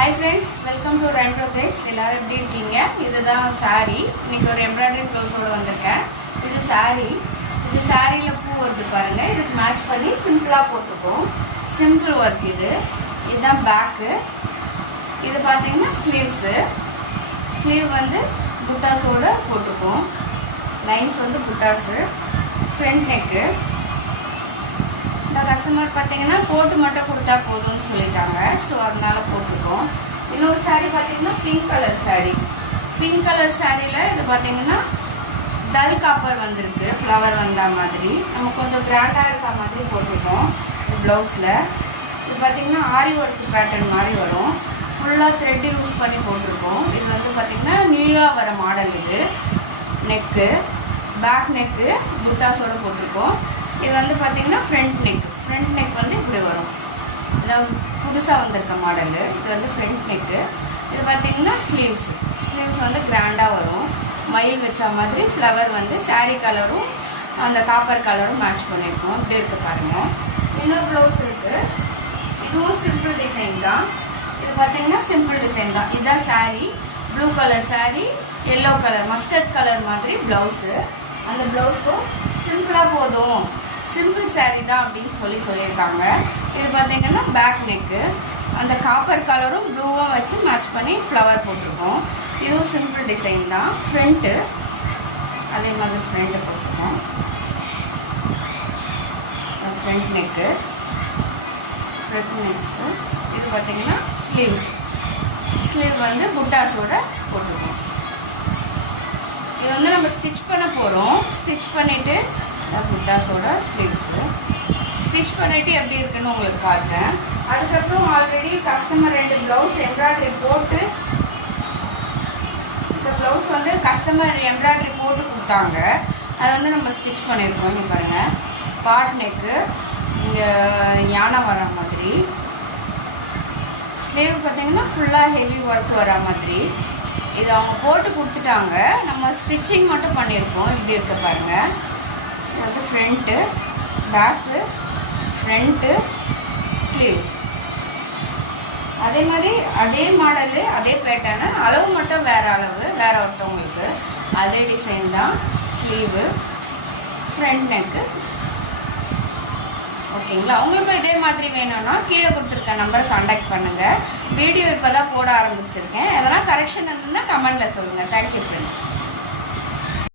Hi friends, welcome to Rainbow Threads. எல்லாரும் எப்படி இருக்கீங்க? இதுதான் saree. இன்னைக்கு ஒரு எம்ப்ராய்டரி ப்ளவுஸோட வந்திருக்கேன். இது saree. இது சாரியில பூ வருது பாருங்க. இதுக்கு மேட்ச் பண்ணி சிம்பிளா போட்டுருக்கோம். சிம்பிள் ஒர்க் இது. இதுதான் பேக். இது பாத்தீங்கன்னா ஸ்லீவ்ஸ். ஸ்லீவ் வந்து புட்டாஸோட போட்டுருக்கோம். லைன்ஸ் வந்து புட்டாஸ். Front neck. இந்த கஸ்டமர் பார்த்தீங்கன்னா கோட்டு மட்டும் கொடுத்தா போதும்னு சொல்லிட்டாங்க. ஸோ அதனால போட்டிருக்கோம். இன்னொரு சாரீ பார்த்தீங்கன்னா pink colour sari. Pink colour சாரியில் இது பார்த்தீங்கன்னா டல் காப்பர் வந்திருக்கு. ஃப்ளவர் வந்த மாதிரி நம்ம கொஞ்சம் கிராண்டாக இருக்க மாதிரி போட்டிருக்கோம். இது ப்ளவுஸில் இது பார்த்தீங்கன்னா ஆரி ஒர்க் பேட்டர்ன் மாதிரி வரும். ஃபுல்லாக த்ரெட் யூஸ் பண்ணி போட்டிருக்கோம். இது வந்து பார்த்தீங்கன்னா நியூயாக வர மாடல். இது நெக்கு, பேக் நெக்கு புட்டாஸோடு போட்டிருக்கோம். இது வந்து பார்த்தீங்கன்னா ஃப்ரண்ட் நெக் வந்து இப்படி வரும். இதான் புதுசாக வந்திருக்க மாடலு. இது வந்து ஃப்ரண்ட் நெக்கு. இது பார்த்தீங்கன்னா ஸ்லீவ்ஸ் வந்து கிராண்டாக வரும். மயில் வச்ச மாதிரி ஃப்ளவர் வந்து சாரீ கலரும் அந்த காப்பர் கலரும் மேட்ச் பண்ணியிருக்கோம். இப்படி இருக்கு பாருங்கள். இன்னொரு ப்ளவுஸ் இருக்குது. இதுவும் சிம்பிள் டிசைன் தான். இது பார்த்தீங்கன்னா சிம்பிள் டிசைன் தான். இதுதான் sari. Blue colour sari, yellow colour mustard colour மாதிரி ப்ளவுஸு. அந்த ப்ளவுஸ்க்கும் சிம்பிளாக போதும், சிம்பிள் சாரீ தான் அப்படின்னு சொல்லியிருக்காங்க. இது பார்த்தீங்கன்னா பேக் நெக்கு. அந்த காப்பர் கலரும் ப்ளூவும் வச்சு மேட்ச் பண்ணி ஃப்ளவர் போட்டிருக்கோம். இதுவும் சிம்பிள் டிசைன் தான். ஃப்ரண்ட்டு அதே மாதிரி ஃப்ரண்ட்டு போட்டிருக்கோம். Front neck. இது பார்த்தீங்கன்னா ஸ்லீவ் வந்து புட்டாஸோட போட்டிருக்கோம். இது வந்து நம்ம ஸ்டிச் பண்ண போகிறோம். ஸ்டிச் பண்ணிவிட்டு புட்டாஸோட ஸ்லீவ்ஸு ஸ்டிச் பண்ணிவிட்டு எப்படி இருக்குன்னு உங்களுக்கு காட்டுறேன். அதுக்கப்புறம் ஆல்ரெடி கஸ்டமர் 2 ப்ளவுஸ் எம்ப்ராய்டரி போட்டு, இந்த ப்ளவுஸ் வந்து கஸ்டமர் எம்ப்ராய்டரி போட்டு கொடுத்தாங்க. அதை வந்து நம்ம ஸ்டிச் பண்ணியிருக்கோம். இங்கே பாருங்கள், பாட் நெக்கு, இங்கே யானை வர மாதிரி. ஸ்லீவ் பார்த்தீங்கன்னா ஃபுல்லாக ஹெவி ஒர்க் வர மாதிரி. இது அவங்க போட்டு கொடுத்துட்டாங்க. நம்ம ஸ்டிச்சிங் மட்டும் பண்ணியிருக்கோம். இப்படி இருக்க பாருங்கள். இது வந்து ஃப்ரண்ட்டு, பேக்கு, ஃப்ரண்ட்டு, ஸ்லீவ்ஸ். அதே மாதிரி அதே மாடலு, அதே பேட்டர்னு, அளவு மட்டும் வேறு அளவு, வேறு ஒருத்தவங்களுக்கு. அதே டிசைன் தான். Sleeve, front neck. ஓகேங்களா? உங்களுக்கு இதே மாதிரி வேணும்னா கீழே கொடுத்துருக்க நம்பரை கான்டாக்ட் பண்ணுங்கள். வீடியோ இப்போ தான் போட ஆரம்பிச்சிருக்கேன். எதனா கரெக்ஷன் இருந்ததுன்னா கமெண்டில் சொல்லுங்கள். Thank you friends.